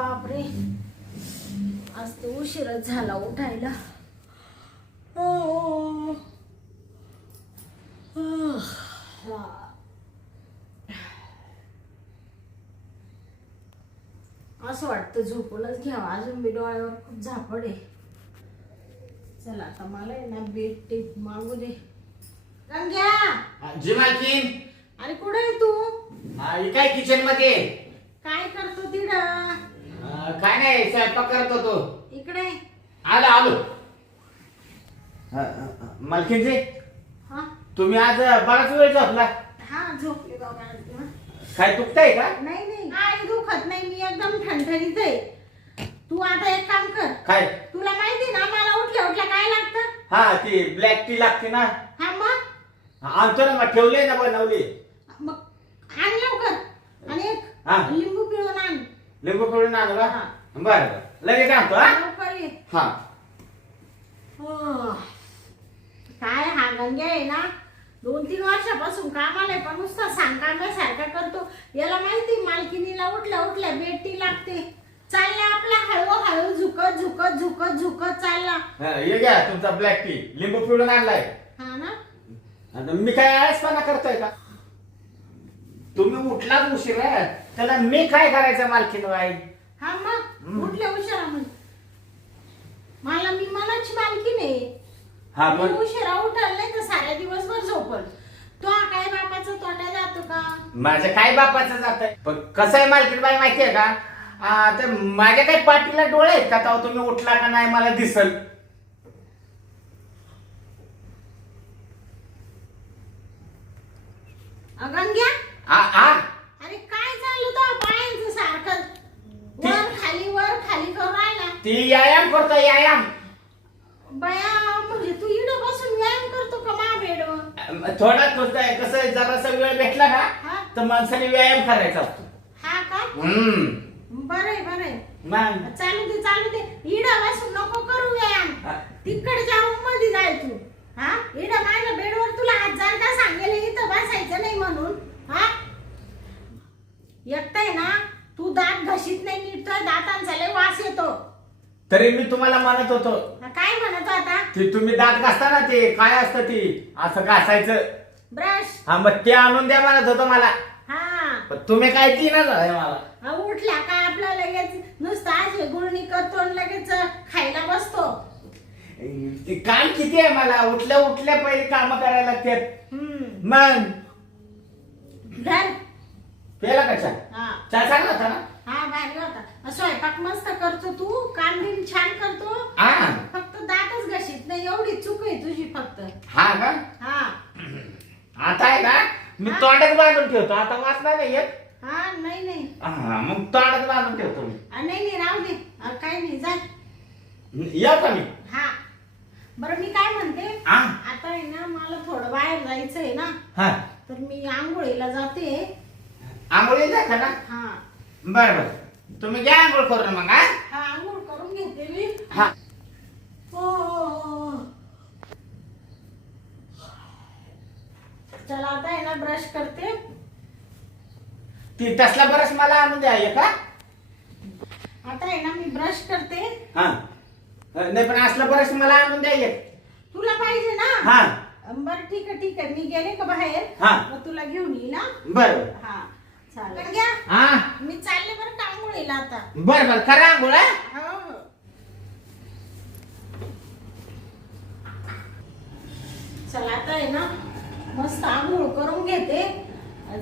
बापरे, आज तर उशीरच झाला उठायला. असं वाटतं झोपूनच घ्यावं, अजून मी डोळ्यावर खूप झापड आहे. चला आता मला आहे ना बेड टीप मागू दे. गंग्या, जी मालकीन. अरे कुठे आहे तू? काय किचन मध्ये. काय करतो तिथं? काय नाही, स्वयंपाक करत होतो. इकडे आलो आलो. मालकीनजी, हा तुम्ही आज बराच वेळ झोपला. हा झोपले बाबा. काय दुखतंय का? नाही नाही काही दुखत नाही, मी एकदम ठणठणीत आहे. तू आता एक काम कर. काय? तुला माहिती ना मला उठल्या उठल्या काय लागतं? हा, ती ब्लॅक टी लागते ना. हा मग आणतो ना, मग ठेवले ना बनवली. मग आण लवकर. आणि एक हा. लिंबू पिळून आण. लिंबू पिळून आणू का? हा. बरं लगेच आणतो. हा लवकर ये. हा. काय हा गंग्या आहे ना, 2-3 वर्षापासून कामाला आहे, पण नुसता सांगण्यासारखा करतो. याला माहिती मालकिनीला उठल्या उठल्या बेटी लागते. चालला आपला हळूहळू झुकत झुकत झुकत झुकत चालला. हे घ्या तुमचा ब्लॅक टी, लिंबू पिळून आणलाय. हा ना. आता मी काय आळसपणा करतोय का? तुम्ही उठलाच उशीर आहे, त्याला मी काय करायचं मालकीन बाई? हा मग उठल्या उशिरा म्हण. मी मनाची मालकी नाही. हा मी पण उशिरा उठाल नाही तर साऱ्या दिवसभर झोपल. तो काय बापाचा तोटा जातो का? माझ्या काय बापाचं जात आहे, पण कसं आहे मालकीन बाई माहितीये का? तर माझ्या काही पाठीला डोळे आहेत का? तेव्हा तुम्ही उठला का नाही मला दिसल. गंग्या, अरे काय चाललं तो पायांचं सारखं वर खाली करून राहिला? ती व्यायाम करतो, व्यायाम. बया, म्हणजे तू इकडं बसून व्यायाम करतो का मा बेडवर? थोडा कसं आहे, जरासा वेळ भेटला ना हा? तर माणसाने व्यायाम करायचा असतो. हा का? बरंय बरंय. मग चालू दे. इडं बसून नको करू व्यायाम. तिकडच्या रूम मध्ये जाय तू. हा, इडं माझ्या बेडवर तुला 1000 का सांगेल इथं बसायचं नाही म्हणून. हा, एकटंय ना, तू दात घशीत नाही नीट, तर दातांचा लय वास येतो. तरी मी तुम्हाला म्हणत होतो. काय म्हणतो आता? ते तुम्ही दात घासता ना, ते काय असतं ते असं घासायचं. ब्रश. हा, मग ते आणून द्या म्हणत होतो मला. हा, पण तुम्ही काय ती ना मला. उठल्या काय आपला लगेच नुसतं अशी गुळणी करतो आणि लगेच खायला बसतो. ते काम किती आहे मला, उठल्या उठल्या पहिले काम करायला लागतात. मग धर. पेला कशा? हा चहा चांगला होता ना? हा, भारी होता. स्वयंपाक मस्त करतो तू, काम बिम छान करतो. हा. फक्त दातच घशीत नाही, एवढी चूक आहे तुझी फक्त. हा का? हा आता आहे ना, मी तोंडात बांधून ठेवतो. आता वाचणार नाही येत. हा, नाही हा, मग तोंडात बांधून ठेवतो मी. नाही राहू दे. काय नाही, जा. येऊ का मी? हा, बरं मी काय म्हणते, हा. आता आहे ना मला थोडं बाहेर जायचंय ना, हा, तर मी आंघोळीला जाते. आंघोळी जा का ना? हा बर तुम्ही घ्या आंघोळ करून मग. हा, हा, आंघोळ करून घेते मी. हा. चला आता आहे ना ब्रश करते. ती तसला बरस मला आणून द्या का? आता आहे ना मी ब्रश करते. हा, नाही पण असला बरस मला आणून द्या एक. तुला पाहिजे ना? हा. बरं ठीक आहे. मी गेले का बाहेर हा. मग तुला घेऊन येईल ना. बर. हा चालेल. घ्या. हा, मी चालले बरं का आंघोळीला आता. बर करा आंघोळ. हो. चला आता आहे ना मस्त आंघोळ करून घेते.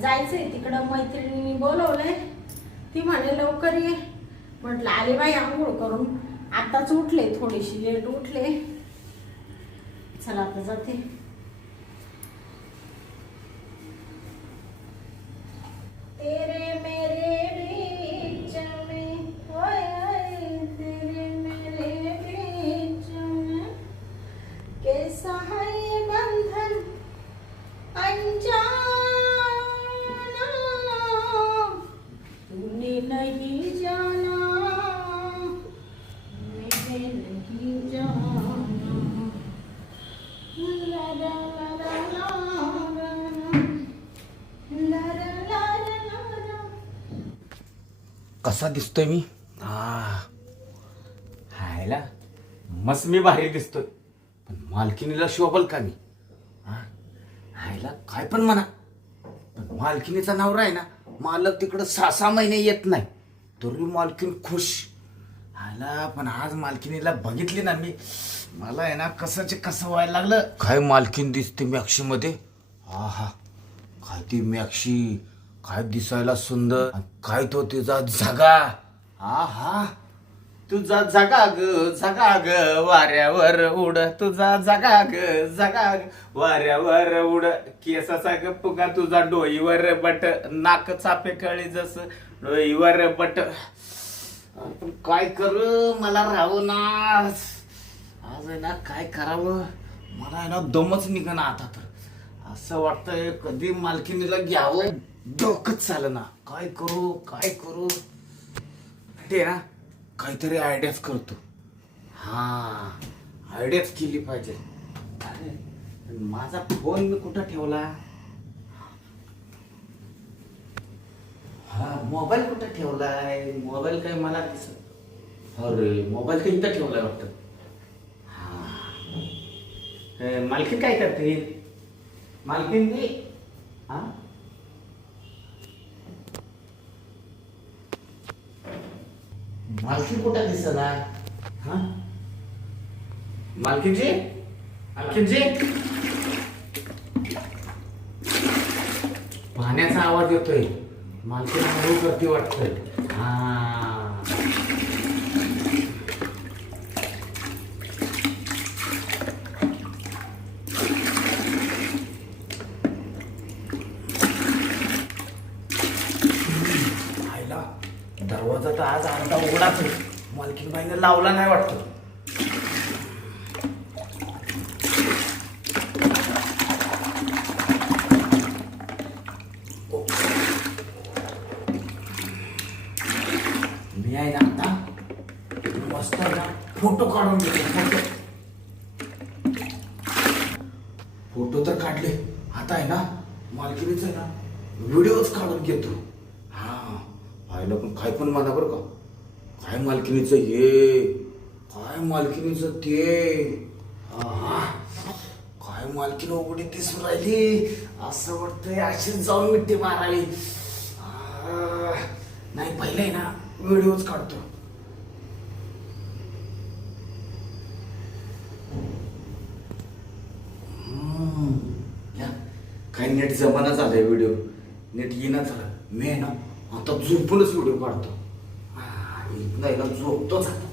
जायचंय तिकडं, मैत्रिणीने बोलवलंय. ती म्हणे लवकर ये. म्हटलं आले बाई आंघोळ करून, आताच उठले, थोडीशी लेट उठले. चला आता जाते. तेरे मेरे बीच में, ओए ओए, तेरे मेरे बीच में कैसा है ये बंधन अनजाना, तूने नहीं जाना, मैंने नहीं जाना. ला ला ला ला ला ला ला ला ला ला. कसा दिसतोय मी? हा, आयला मस्त मी भारी दिसतोय, पण मालकिनीला शोभल का मी? आयला काय पण म्हणा, पण मालकिनीचा नवरा आहे ना, मालक तिकडं 6-6 महिने येत नाही तरी मालकीन खुश. आयला पण आज मालकिनीला बघितली ना मी, मला आहे ना कसं व्हायला लागलं. काय मालकीन दिसते मॅक्सी मध्ये. हा हा, काय ती मॅक्सी, काय दिसायला सुंदर, काय तो तिचा झगा. हा हा, तुझा जगा ग वाऱ्यावर उड, तुझा जगा ग वाऱ्यावर उड, केसाचा ग पुगा तुझा डोईवर बट, नाक चापे कळी जस डोईवर बट. पण काय करू, मला राहू ना आज आहे ना, काय करावं मला आहे ना, दमच निघणं आता. तर असं वाटतंय कधी मालकिनीला घ्यावं, डोकंच चालं ना, काय करू ते ना, काहीतरी आयडियाच करतो. हा, आयडियाच केली पाहिजे. अरे माझा फोन मी कुठं ठेवला? हा, मोबाईल कुठं ठेवलाय? मोबाईल काय मला दिसत. अरे मोबाईल तर इथं ठेवलाय वाटतं. हा, मालकीन काय करते? मालकीन हा, मालकीन कुठं दिसना? हा, मालकीनजी पाण्याचा आवाज येतोय, मालकीन हळू करते वाटतंय. हा, आयला दरवाजा तर आज अर्धा उघडाच आहे, मालकीन बाईने लावला नाही वाटतं. मी आहे ना आता मस्त आहे ना, फोटो काढून घेतो. फोटो तर काढले, आता आहे ना मालकिनीच आहे ना व्हिडिओच काढून घेतो. हा, पाहिलं पण काय पण म्हणा बरं का, काय मालकिनीचं हे, काय मालकिनीचं ते. हा, काय मालकीन उघडी दिसून राहिली, असं वाटतंय अशीच जाऊन मिठी मारावी. नाही, पहिले आहे ना व्हिडिओच काढतो. काय नेट जमाना झालाय, व्हिडिओ नेट येणं झालं. मी आहे ना आता झोपूनच व्हिडिओ काढतो. नाही ना, झोपतोच आता.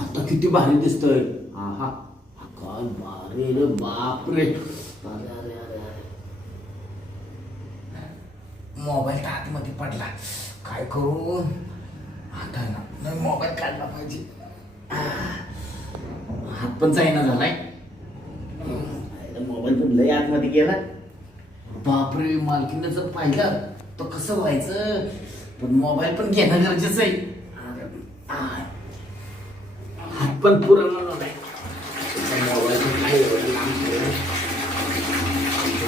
आता किती भारी दिसतोय. हा, काय भारी रे, बापरे. अरे अरे अरे अरे, मोबाईल हातमध्ये पडला, काय करू आता ना. नाही, मोबाईल काढला पाहिजे. हात पण जाईना झालाय, मोबाईल पण लय आतमध्ये गेला. बापरे, मालकीनं जर पाहिलं तर कसं व्हायचं, पण मोबाईल पण घेणं गरजेचं आहे. हात पण पुरवला नाही,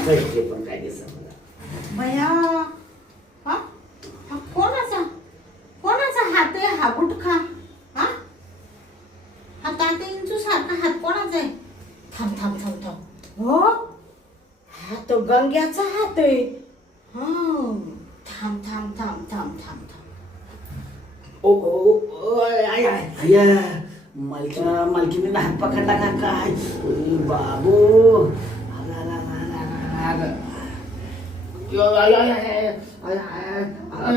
मोबाईल पण काय दिसत मला. भया, हा हा कोणाचा हात आहे हा गुटखा? हा, हा तात्या इंचू सारखा हात कोणाचा आहे? थांब. हो, हा तो गंग्याचा हात आहे. हा, थांब. ओ आय मालकीने हात पकडला का काय? बाबू,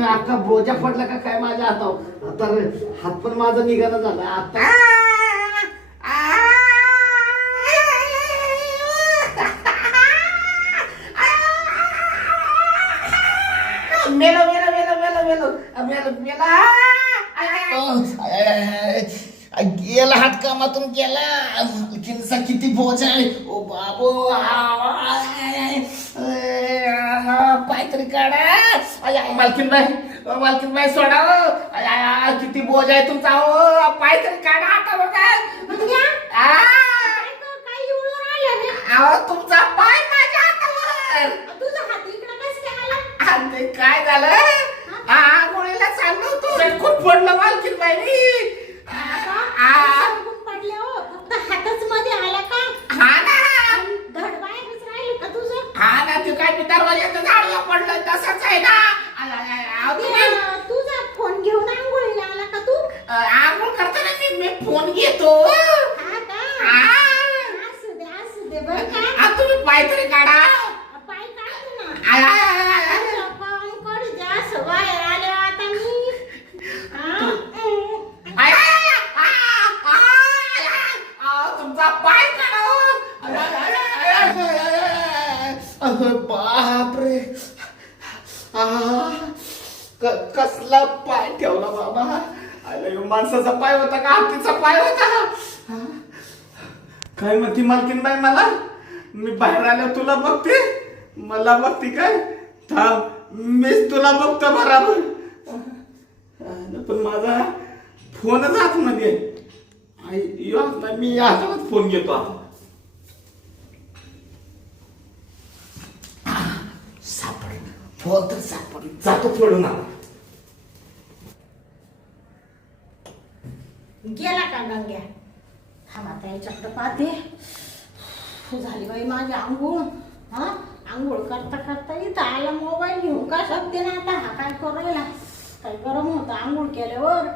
अख्खा बोजा पडला का काय माझ्या हातावर? आता हात पण माझा निघाला झाला आता. मेलो गेला, हात कामातून गेला. मालकीनचा किती बोजा आहे. ओ बाबू, पाय तरी काढा. मालकीन बाई सोडा. किती बोजा आहे तुमचा, हो पाय तरी काढा आता बघा. तुमचा पाय माझ्या हातावर. तुझा हात इकडे कसं काय आला? काय झालं? आंघोळीला चाललो होतो, खूप पडलं मालकीन बाई. वहिनी. सांगून पडले हो, फक्त हातच मध्ये आला का? हा ना आणि धड बाहेरच राहिलं का तुझं? हा ना तू काय मी दरवाजाचं झाडलं पडलं तसंच आहे ना. तुझा फोन घेऊन आंघोळीला आला का तू? आंघोळ करताना मी फोन घेतो. हा का? असू दे बरं का? तुम्ही पाय तरी काढा. पाय काढतो ना. पाय काढू द्या, असं बाहेर आले आता मी. तुमचा पाय काढा. बापरे, कसला पाय ठेवला बाबा. अरे माणसाचा पाय होता का हत्तीचा पाय होता. काय म्हणती मालकीनबाई मला. मी बाहेर आलो तुला बघते, मला बघते काय. थांब मीच तुला बघतो बराबर. पण माझा फोनच आतमध्ये आहे. मी हातातच फोन घेतो आता. सापडेल फोन तर सापडेल. जातो फोडून आता. गेला का गंग्या? थांब आता याच्याकडे पाहते. झाली बाई माझी आंघोळ. हा, आंघोळ करता करता इथं आला मोबाईल घेऊन का शकते ना. आता हा काय करायला, काय गरम होतं आंघोळ केल्यावर.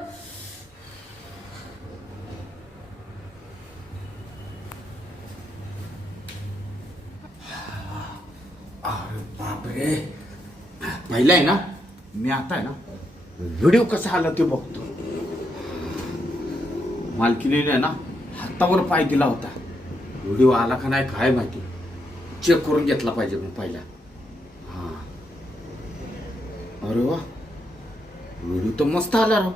अरे बापरे, पहिला आहे ना मी आता आहे ना व्हिडिओ कसा आला ते बघतो. मालकीने ना हातावर पाय दिला होता. व्हिडिओ आला का नाही काय माहिती, चेक करून घेतला पाहिजे मग पहिला. हा, अरे वा, व्हिडिओ तर मस्त आला राव,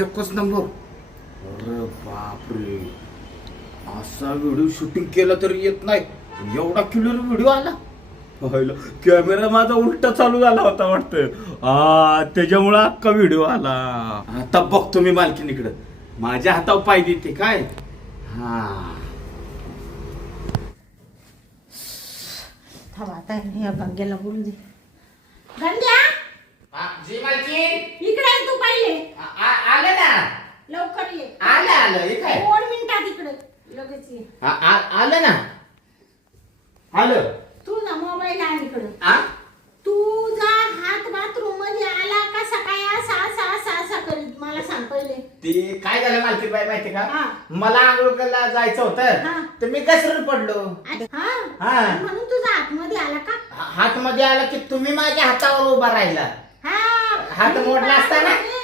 एकच नंबर. अरे बापरे, असा व्हिडिओ शूटिंग केला तरी येत नाही, एवढा क्लिअर व्हिडिओ आला. कॅमेरा माझा उलटा चालू झाला होता वाटतं, त्याच्यामुळे अख्खा व्हिडिओ आला. आता बघतो मी मालकीनीकडे, माझ्या हातावर पाय देते काय. हा, थांब आता या गंग्याला बोलू दे. गंग्या, जी मालकीन. इकडे ये तू पहिले. आलं ना. लवकर ये. आलं इकडे. 2 मिनिटात इकडे लगेच ये. आलं ना. आलं. तुझा मोबाईल आहे इकडे. आ? तुझा हात बाथरूम मध्ये आला का सकाळी असा असा असा असा करीत मला सांग पहिले. ते काय झालं मालकीनबाई माहिती का, हा. मला आंघोळ करायला जायचं हा. होतं तर मी घसरून पडलो. हा, हा. म्हणून तुझा हात मध्ये आला का? हात मध्ये आला की तुम्ही माझ्या हातावर उभा राहिला. हा, हात मी मोडला पाहत असता ना? होते.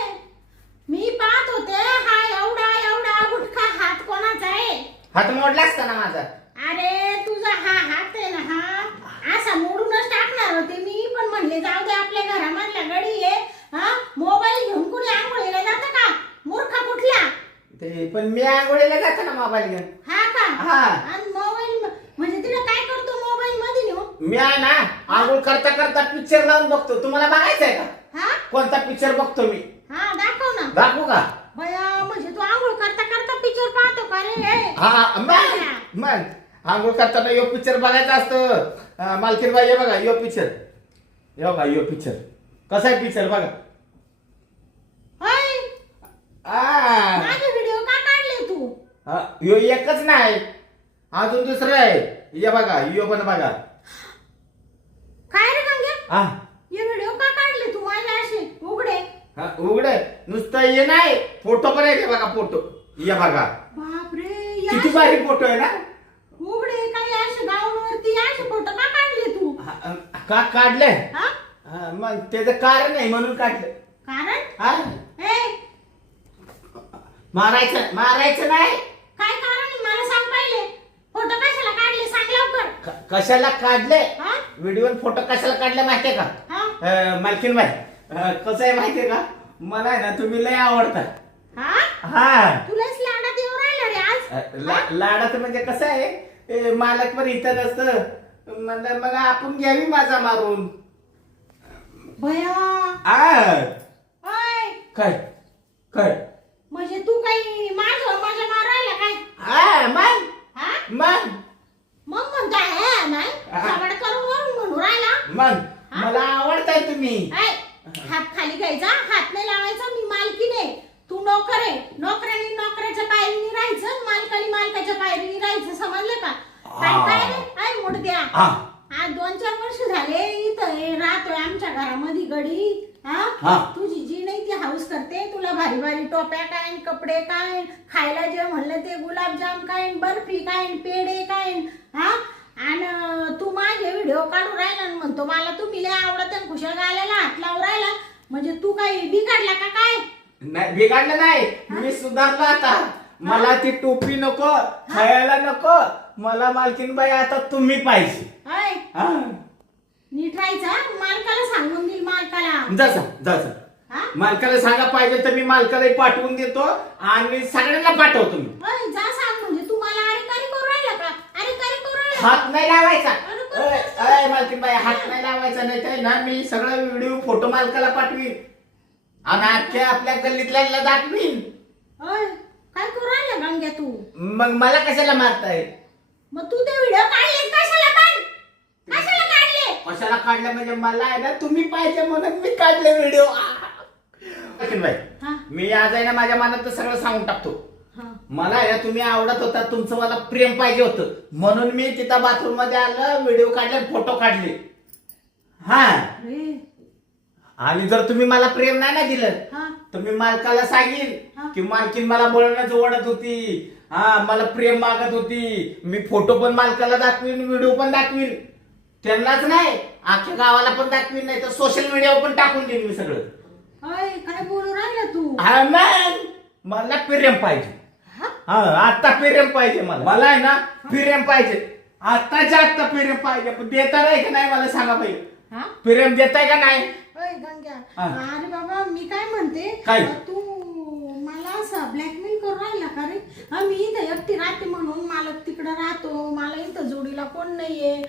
मी पाहत होते हा एवढा एवढा गुटखा हात कोणाचा आहे. हात मोडला असता ना माझा. अरे तुझा हा हात आहे ना, हा असा मोडूनच टाकणार होते मी, पण म्हणले जाऊ दे आपल्या घरामधल्या गडी आहे. हा, मोबाईल घेऊन कुणी आंघोळीला जातं का, मूर्खा कुठला. ते पण मी आंघोळीला जातो ना मोबाईल घेऊन. हा का? हा. आणि मोबाईल म्हणजे तिला काय करतो मोबाईल मध्ये नेऊन? मी आहे ना आंघोळ करता करता पिक्चर लावून बघतो. तुम्हाला बघायचं आहे का? हा कोणता पिक्चर बघतो मी? हा, दाखव ना. दाखवू का? बया, म्हणजे तू आंघोळ करता करता पिक्चर पाहतो का रे? हा, मग आंघोळ करताना यो पिक्चर बघायचा असतं. मालकीनबाई हे बघा यो पिक्चर, हे बघा यो पिक्चर कसा आहे पिक्चर बघा. होय, आ, माझे व्हिडिओ का काढले तू? यो एकच नाही, अजून दुसरं आहे. ये बघा यो पण बघा. काय रे गंग्या, हा, हे व्हिडिओ का काढले तू माझे असे उघडे? उघडे नुसतं ये नाही, फोटो पण आहे बघा. फोटो ये बघा, बापरे, किती भारी फोटो आहे ना. उघडे काही असे गाऊनवरती असे फोटो का काढले तू? का काढले? हा, मग त्याचं कारण आहे म्हणून काढलं. कारण? हा, ए, मारायचं नाही. काय कारण आहे मला सांग पहिले. फोटो कशाला काढले सांग लवकर. कशाला काढले? हा, व्हिडिओ फोटो कशाला काढले माहितीये का? हा, मालकीनबाई, कसं आहे माहितीये का, मला आहे ना तुम्ही लय आवडता. हा, हा, तुलाच लाडात येऊ राहिला रे आज. लाडाचं म्हणजे कसं आहे, मालक पण इथं नसतं म्हणलं मग आपण घ्यावी माझा मारून. भया, आ, काय काय म्हणजे तू काही माझं माझ्या मारायला काय? मग हा, मग मग म्हणताय हे नाही सावड करून वरून म्हणून राहिला. मग मला आवडताय तुम्ही. ऐ, हात खाली घ्यायचा, हात नाही लावायचा. मी मालकीने, तू नको नोकर आहे. नोकरांनी नोकराच्या पायरीने राहायचं, मालकाने मालकाच्या पायरीने राहायचं, समजलं का? काय रे काय मुडद्या, आज 2-4 वर्ष झाले इथं राहतोय आमच्या घरामध्ये गडी. तुझी जी नाही ती हाऊस करते, तुला भारी भारी टोप्या काय, कपडे काय, खायला जे म्हणलं ते गुलाबजाम काय, बर्फी काय, पेढे काय. आणि तू माझे व्हिडिओ काढून राहिला आणि म्हणतो मला तुम्ही लय आवडत आणि खुशाल गाल्याला हात लावून राहिला. म्हणजे तू काही बिघडला का काय? नाही बिघडलं नाही, मी सुधारलो आता. मला ती टोपी नको, खायला नको, मला मालकीनबाई आता तुम्ही पाहिजे. नीट राहायचा, मालकाला सांगून देईल मालकाला. जसं मालकाला सांगा पाहिजे तर मी मालकाला पाठवून देतो आणि सगळ्यांना पाठवतो मी. जा सांग. म्हणजे तू मला अरे कारी करू राहिला का? अरे कारी करू राहिला? हात नाही लावायचा मालकीनबाई, हात नाही लावायचा. नाही तर ना मी सगळं व्हिडिओ फोटो मालकाला पाठवीन आणि अख्ख्या आपल्या गल्लीतल्या दाखवीन. काय करू राहिला गंग्या तू? मग मला कशाला मारताय? मग तू ते व्हिडिओ काढले कशाला? पण कशाला काढले? कशाला काढले म्हणजे मला आहे ना तुम्ही पाहिजे म्हणून मी काढले व्हिडिओ. मी आज आहे ना माझ्या मनात सगळं सांगून टाकतो. मला आहे ना तुम्ही आवडत होता, तुमचं मला प्रेम पाहिजे होतं म्हणून मी तिथं बाथरूम मध्ये आलं, व्हिडिओ काढले, फोटो काढले. आणि जर तुम्ही मला प्रेम नाही ना दिलं तर मी मालकाला सांगेन की मालकीन मला बोलण्याचं ओढत होती, मला प्रेम मागत होती. मी फोटो पण मालकाला दाखवीन, व्हिडिओ पण दाखवीन. त्यांनाच नाही अख्ख्या गावाला पण दाखवीन, नाही तर सोशल मीडियावर पण टाकून देईन मी सगळं. काय बोलू राहिला तू? मला प्रेम पाहिजे. आता प्रेम पाहिजे मला आहे ना प्रेम पाहिजे. आत्ताच्या आत्ता प्रेम पाहिजे. पण देता नाही का नाही मला सांगा पाहिजे. प्रेम देताय का नाही? गंग्या, अरे बाबा मी काय म्हणते, तू मला असं ब्लॅकमेल करू राहिला का रे? मी इथं एकटी राहते म्हणून मला तिकडं राहतो, मला इथं जोडीला कोण नाहीये.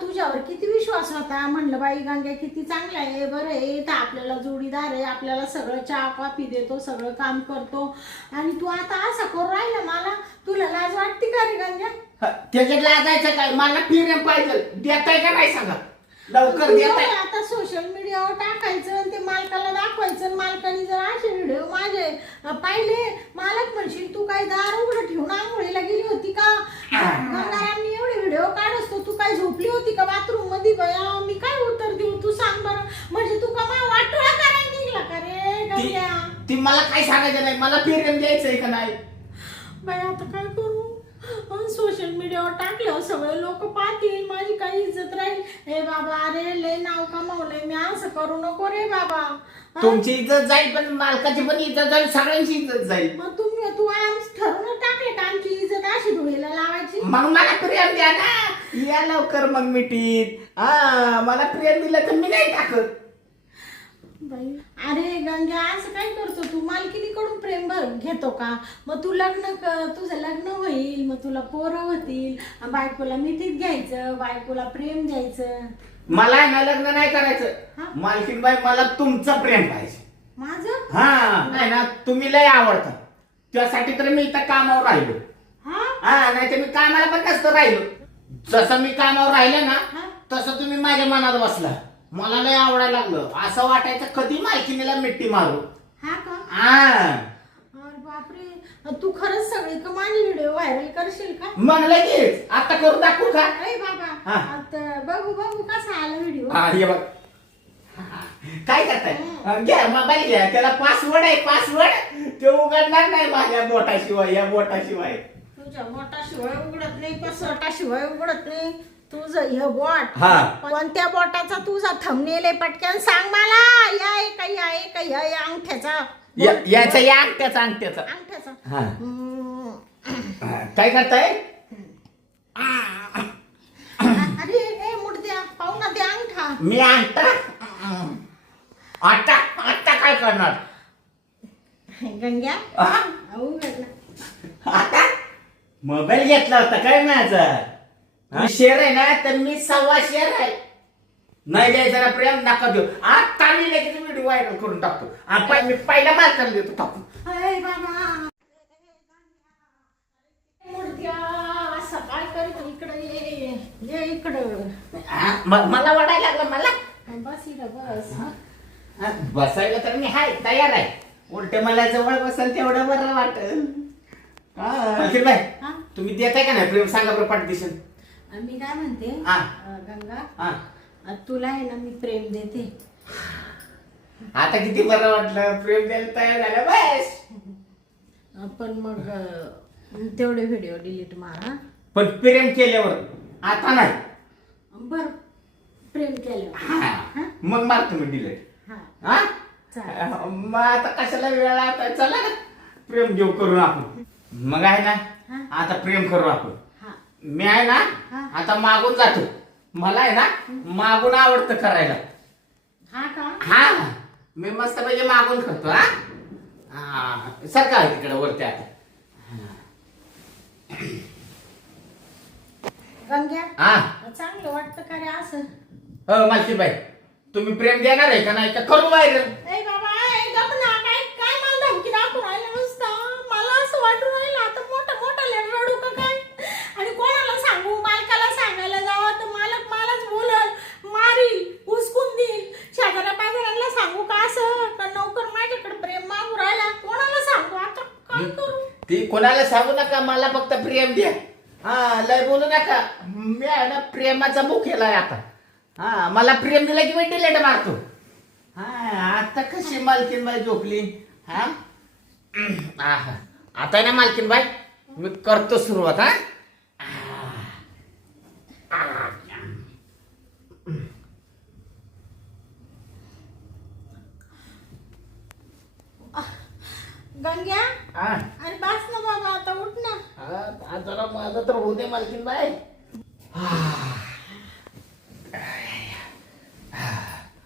तुझ्यावर किती विश्वास होता, म्हणलं बाई गंग्या किती चांगला आहे, बरं आहे, इथं आपल्याला जोडीदार आहे, आपल्याला सगळं चहा कॉफी देतो, सगळं काम करतो, आणि तू आता असं करू राहिला मला. तुला लाज वाटते का रे गंग्या? त्याच्यात लाजायचं काय? मला प्रेम पाहिजे. देताय का नाही सांगा लवकर. देताय? आता सोशल मीडियावर टाकायचं आणि ते मालकाला दाखवायचं. मालकाने जर असे व्हिडिओ माझे पाहिले, मालक म्हणशील तू काय दार उघडं ठेवून आंघोळीला गेली होती का? गंगारामनी एवढे व्हिडिओ काढस तू काय झोपली होती का बाथरूम मध्ये? बया मी काय उत्तर देऊ तू सांग बरं. म्हणजे तू का वाटोळा करायला निघला का रे गंग्या? ती मला काय सांगायचं नाही, मला प्रेम द्यायचंय का नाही? बाई आता काय करू? सोशल मीडियावर टाकल्यावर सगळे लोक पाहतील, माझी काही इज्जत राहील. हे बाबा अरे लय नाव कमावलंय मी, असं करू नको रे बाबा. तुमची इज्जत जाईल पण मालकाची पण इज्जत जाईल, सगळ्यांची इज्जत जाईल. मग तू ठरवून टाकले का आमची इज्जत अशी धुळीला लावायची? मग मला प्रेम द्या ना, या लवकर मग मिठीत. मला प्रेम दिलं तर मी नाही टाकत. अरे गंग्या असं काय करतो तू? मालकीनीकडून प्रेम घेतो का? मग तू तुझं लग्न होईल, मग तुला पोरं होतील, बायकोला मिठीत घ्यायचं, बायकोला प्रेम द्यायचं. मला ना लग्न नाही करायचं मालकीनबाई, मला तुमचं प्रेम पाहिजे. माझं? नाही ना तुम्ही लय आवडता, त्यासाठी तर मी इथं कामावर राहिलो. नाही तर मी कामाला पण नसतं राहिलो. जसं मी कामावर राहिले ना तसं तुम्ही माझ्या मनात बसला. मला लय आवडायला लागलं. असं वाटायचं कधी मालकीनीला मिठी मारू. अरे बापरे, तू खरंच सगळे माझे व्हिडिओ व्हायरल करशील का? मग लगेच आता करू दाखवू का? बाबा आता बघू कसा आला व्हिडिओ. हे बघ काय करताय, घ्या मोबाईल घ्या, त्याला पासवर्ड आहे, पासवर्ड ते उघडणार नाही माझ्या बोटाशिवाय, या बोटाशिवाय. तुझ्या बोटाशिवाय उघडत नाही, पासवर्डाशिवाय उघडत नाही. तुझं हे बोट कोणत्या बोटाचा तुझा थंबनेल आहे? पटकन सांग मला. या अंगठ्याचा, याचा या अंगठ्याचा काय करताय? अरे मुडद्या पाहू ना ते अंगठा. मी अंगठा आता काय करणार गंग्या? आता मोबाईल घेतला होता काय माझा? शेअर आहे ना तर मी 1.25 शेअर आहे. नाही द्यायचं ना प्रेम नका देऊ. आता मी लगेच व्हिडिओ व्हायरल करून टाकतो. मी पहिला मार्काला देतो टाकून. सकाळ कर इकडे ये इकडं. मला वाटायला लागलं मला. बस इकडं बस. बसायला तर मी हाय तयार आहे. उलट मला जवळ बसाल तेवढं बरं वाटेल. मालकीन हा? बाई तुम्ही देताय का नाही प्रेम सांगा बरं पाठदिशन. मी काय म्हणते हा. गंगा हा तुला आहे ना मी प्रेम देते. आता किती बरं वाटलं प्रेम द्यायला तयार झालं बस. पण मग तेवढे व्हिडिओ डिलीट मारा. पण प्रेम केल्यावर आता नाही. बर प्रेम केलं. हा. मग मारतो मी डिलेट. हा हा चालेल. मग आता कशाला वेळ आता चला ना प्रेम घेऊ करू आपण. मग आहे ना हा. आता प्रेम करू आपण. हा मी आहे ना हा. आता मागून जातो. मला आहे ना मागून आवडतं करायला. हा का हा मी मस्त पैकी मागून करतो. हा सरका आहे तिकडे वरती आता. गंग्या हा चांगलं वाटतं का रे असं. हो मालकीबाई तुम्ही प्रेम देणार आहे का नाही का करू बाहेर. ए बाबा गप ना. काय काय मला धमकी दाखवून राहिलं नुसतं. मला असं वाटून राहिलं आता मोठं मोठं रडू का काय. आणि कोणाला सांगू मालकाला सांगायला जावं तर मालक मलाच बोलल मारील उचकून देईल. शेजाऱ्या पाजाऱ्यांना सांगू का असं का नोकर माझ्याकडे प्रेम मागू राहिला. कोणाला सांगू आता काय करू. ती कोणाला सांगू नका मला फक्त प्रेम द्या. हा लय बोलू नका. मी आहे ना प्रेमाचा बुक केलाय आता. हा मला प्रेम दिलं की मी डिलेट मारतो. हा आता कशी मालकीनबाई झोपली. हा आता आहे ना मालकीनबाई मी करतो सुरुवात. गंग्या हा अरे बास ना बाबा आता उठ ना. आज जरा माझं तर होऊ दे मालकीनबाई.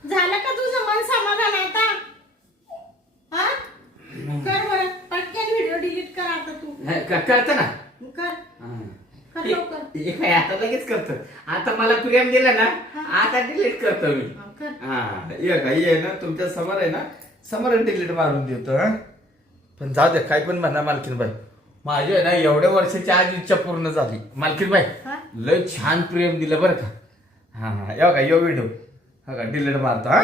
झालं का तुझं मन समाधान आता. हा कर बरं पटकन व्हिडिओ डिलीट कर आता तू. करतो ना. कर कर लवकर. हे काय आता लगेच करतो. आता मला प्रेम दिलं ना आता डिलीट करतो मी. कर. हा ये ना तुमच्या समोर आहे ना समोर डिलीट मारून देतो. हा पण जाऊ दे काय पण म्हणा मालकीनबाई माझी आहे ना एवढ्या वर्षाची आज इच्छा पूर्ण झाली. मालकीनबाई हा? लय छान प्रेम दिलं बरं का. हा यो का यो व्हिडिओ हा का डिलीट मारतो. हा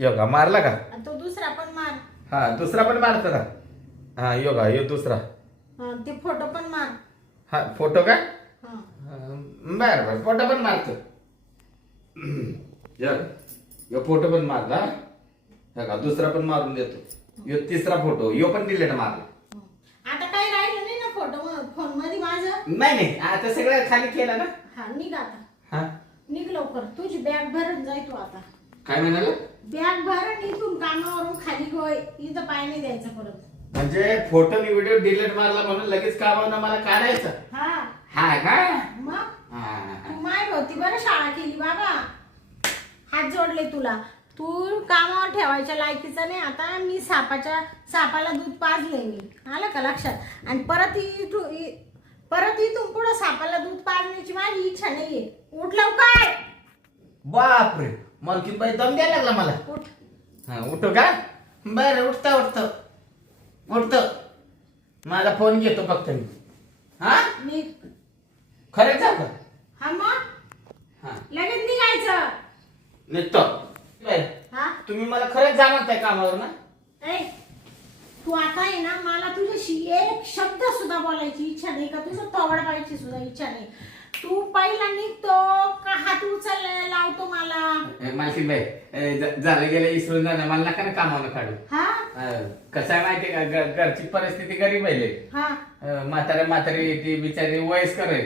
यो का मारला का. आणि तो दुसरा पण मार. हा दुसरा पण मारतो ना. हा यो का यो दुसरा. ते फोटो पण मार. हा फोटो का हा. बर बर फोटो पण मारतो. यो फोटो पण मारला. हा का दुसरा पण मारून देतो. यो तिसरा फोटो यो पण डिलीट मारला. आता काही राहिलं नाही ना फोटो फोन मध्ये माझं. नाही आता सगळं खाली केलं ना. हा निघ आता. हा निघ लवकर तुझी बॅग भरून जाय तू आता. काय म्हणाल. बॅग भर इथून कामावरून खाली गोय इथं पाय नाही द्यायचं परत. म्हणजे फोटो आणि व्हिडिओ डिलीट मारला म्हणून लगेच कामावरून मला काढायचं. हा हा का मग हा तू माय होती बरं शाळा केली बाबा. हात जोडले तुला. तू कामावर ठेवायच्या लायकीचा नाही. आता मी सापाला दूध पाजले मी. आलं का लक्षात. आणि परत इथून पुढं सापाला दूध पाजण्याची माझी इच्छा नाहीये. उठ लवकर. बापरे मालकीनबाई दम द्यायला लागला मला. उठ. हा उठो का बर उठतो माझा फोन घेतो फक्त मी. हा निघ. खरंच जाऊ का. हा मग हा लगेच निघायचं. निघतो. हा तुम्ही मला खरंच जा म्हणताय कामावर ना. ए तू आता आहे ना मला तुझ्याशी एक शब्द सुद्धा बोलायची इच्छा नाही का तुझं तवड पाहायची सुद्धा इच्छा नाही. तू पहिला निघतो का हात उचलला लावतो मला. मालकीनबाई झालं गेलं इसरून जाणं मला नका ना कामावर काढू. हा कसं आहे माहितीये का घरची परिस्थिती गरीब आहे. हा म्हातारी ती बिचारी वयस्कर आहे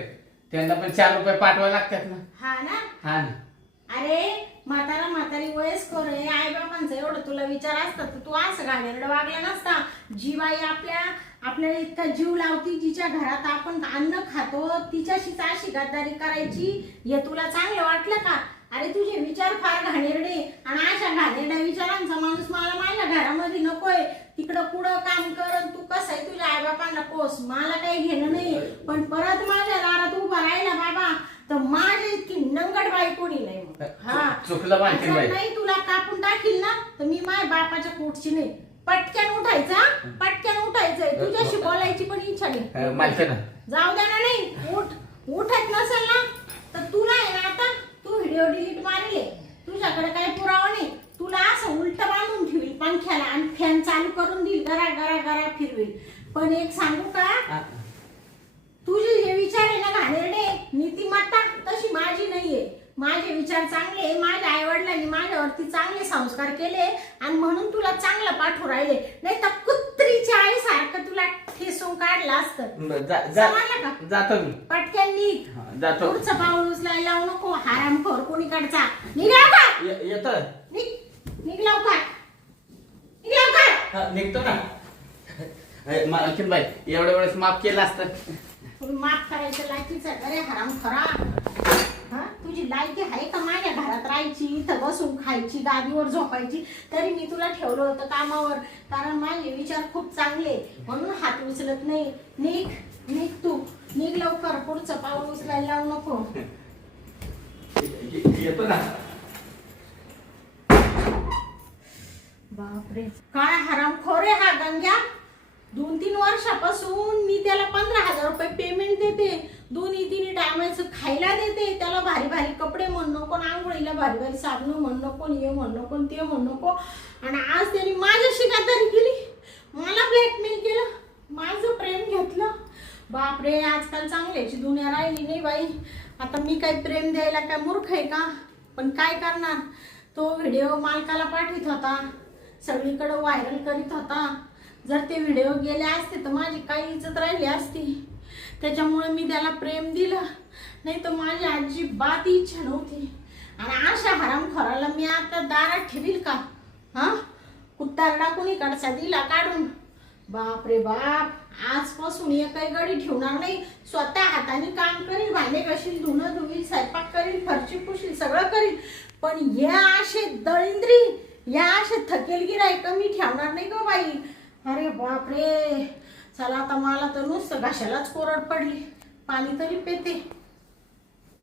त्यांना पण 4 रुपये पाठवावे लागतात ना. हा ना. हा ना. अरे म्हातारी वयस्कर आहे. आई बाबांचा एवढं तुला विचार असतात तर तू असं घाणेरडं वागला नसता. जी बाई आपल्याला इतका जीव लावती जिच्या घरात आपण अन्न खातो तिच्याशीच अशी गद्दारी करायची हे तुला चांगलं वाटलं का. अरे तुझे विचार फार घाणेरडे. आणि अशा घाणेरड्या विचारांचा माणूस मला माझ्या घरामध्ये नकोय. तिकडं पुढं काम कर. तू कसं आहे तुझ्या आईबापांना पोस मला काही घेणं नाही. पण परत माझ्या दारात उभा राहिला बाबा तर माझी इतकी नंगट बाई कोणी नाही. हा चुकलं मालकीनबाई. नाही तुला कापून टाकील ना तर मी माझ्या बापाच्या पोटची नाही. पटक्यान उठायचंय. तुझ्याशी बोलायची पण इच्छा नाही. मालकीना जाऊ द्या ना. नाही उठत नसेल ना तर तुला आहे ना आता तू व्हिडिओ डिलीट मारले. तुझ्याकडे काही पुरावा नाही. तुला असं उलट बांधून ठेवील पंख्याला आणि फॅन चालू करून देईल, गरा गरा गरा फिरवेल. पण एक सांगू का, तुझे जे विचार आहे ना घाणेरडे, नीतिमत्ता तशी माझी नाहीये. माझे विचार चांगले, माझ्या आई वडिलांनी माझ्यावरती चांगले संस्कार केले आणि म्हणून तुला चांगलं पाठवू राहिले. नाही तर कुत्रीच्या आईसारखं तुला ठेसून काढलं असतं. समजलं का? जातो मी. पटकन निघ. जातो. पुढचं पाऊल उचलायला लावू नको. हरामखोर कोणीकडचा. निघा का? येतो. निघ लवकर. निघ लवकर. निघतो ना. मालकीन बाई एवढ्या वेळेस माफ केलं असतं. तुम्ही माफ करायचं लायकीचं अरे हरामखोरा. तुझी लायकी आहे का माझ्या घरात राहायची, इथं बसून खायची, गादीवर झोपायची? तरी मी तुला ठेवलं होतं कामावर, कारण माझे विचार खूप चांगले म्हणून हात उचलत नाही. निघ निघ तू. निघ लवकर. पुढचं पाऊल उचलायला लावू नको. येतो ना. बापरे काय हरामखोर आहे हा गंग्या. 2-3 वर्षापासून मी त्याला 15,000 रुपये पेमेंट देते, 2-3 टायमाचं खायला देते, त्याला भारी भारी कपडे म्हण नको, आंघोळीला भारी भारी साबण म्हण नको, हे म्हण नको, ते म्हण नको. आणि आज त्यांनी माझ्याशी गद्दारी केली, मला ब्लॅकमेल केलं, माझं प्रेम घेतलं. बापरे आजकाल चांगल्याची दुनिया राहिली नाही बाई. आता मी काही प्रेम द्यायला काय मूर्ख आहे का? पण काय करणार, तो व्हिडिओ मालकाला पाठवित होता, सगळीकडे व्हायरल करीत होता. जर ते व्हिडिओ गेले असते तर माझी काही इज्जत राहिली असती. त्याच्यामुळे मी त्याला प्रेम दिलं, नाही तर माझी अजिबात इच्छा नव्हती. आणि अशा हरामखोराला मी आता दारात ठेवील का? कुत्तारडा कुणीकडचा दिला काढून. बाप रे बाप, आजपासून एकही गडी ठेवणार नाही. स्वतः हाताने काम करील, भांडे घाशील, धुणं धुईल, स्वयंपाक करील, फरची पुशील, सगळं करील. पण या असे दळिंद्री, या असे थकेल गिराईक मी ठेवणार नाही ग बाई. अरे बापरे, चला आता मला तर नुसतं घशालाच कोरड पडली, पाणी तरी पेते.